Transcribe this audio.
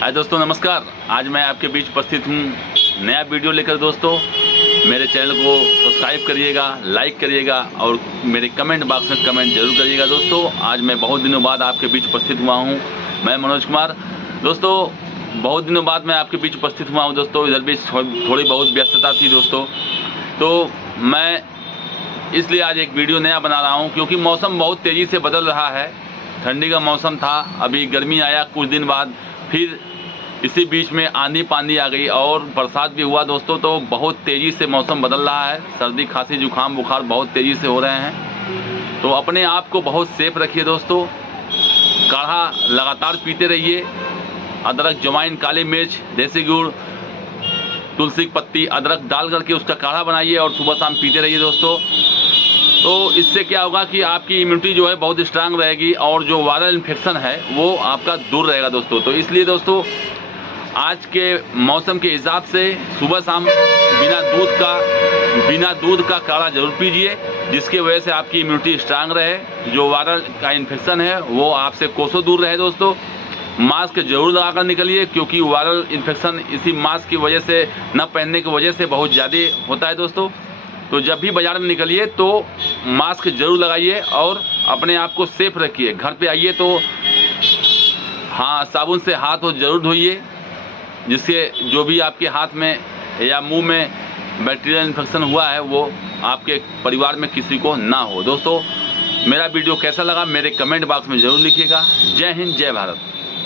हाय दोस्तों, नमस्कार। आज मैं आपके बीच उपस्थित हूँ नया वीडियो लेकर। दोस्तों, मेरे चैनल को सब्सक्राइब करिएगा, लाइक करिएगा और मेरे कमेंट बॉक्स में कमेंट जरूर करिएगा। दोस्तों, आज मैं बहुत दिनों बाद आपके बीच उपस्थित हुआ हूँ। मैं मनोज कुमार। दोस्तों, बहुत दिनों बाद मैं आपके बीच उपस्थित हुआ हूँ। दोस्तों, इधर भी थोड़ी बहुत व्यस्तता थी दोस्तों, तो मैं इसलिए आज एक वीडियो नया बना रहा हूँ, क्योंकि मौसम बहुत तेज़ी से बदल रहा है। ठंडी का मौसम था, अभी गर्मी आया कुछ दिन बाद, फिर इसी बीच में आंधी पानी आ गई और बरसात भी हुआ दोस्तों। तो बहुत तेज़ी से मौसम बदल रहा है। सर्दी खांसी जुकाम बुखार बहुत तेज़ी से हो रहे हैं, तो अपने आप को बहुत सेफ रखिए दोस्तों। काढ़ा लगातार पीते रहिए। अदरक, जवाइन, काली मिर्च, देसी गुड़, तुलसी की पत्ती, अदरक डाल करके उसका काढ़ा बनाइए और सुबह शाम पीते रहिए दोस्तों। तो इससे क्या होगा कि आपकी इम्यूनिटी जो है बहुत स्ट्रांग रहेगी और जो वायरल इन्फेक्शन है वो आपका दूर रहेगा दोस्तों। तो इसलिए दोस्तों, आज के मौसम के हिसाब से सुबह शाम बिना दूध का काढ़ा जरूर पीजिए, जिसकी वजह से आपकी इम्यूनिटी स्ट्रांग रहे, जो वायरल का इन्फेक्शन है वो आपसे कोसों दूर रहे दोस्तों। मास्क जरूर लगाकर निकलिए, क्योंकि वायरल इन्फेक्शन इसी मास्क की वजह से, न पहनने की वजह से बहुत ज़्यादा होता है दोस्तों। तो जब भी बाज़ार में निकलिए तो मास्क जरूर लगाइए और अपने आप को सेफ रखिए। घर पे आइए तो साबुन से हाथ जरूर धोइए, जिससे जो भी आपके हाथ में या मुंह में बैक्टीरियल इन्फेक्शन हुआ है वो आपके परिवार में किसी को ना हो। दोस्तों, मेरा वीडियो कैसा लगा मेरे कमेंट बॉक्स में ज़रूर लिखिएगा। जय हिंद, जय भारत।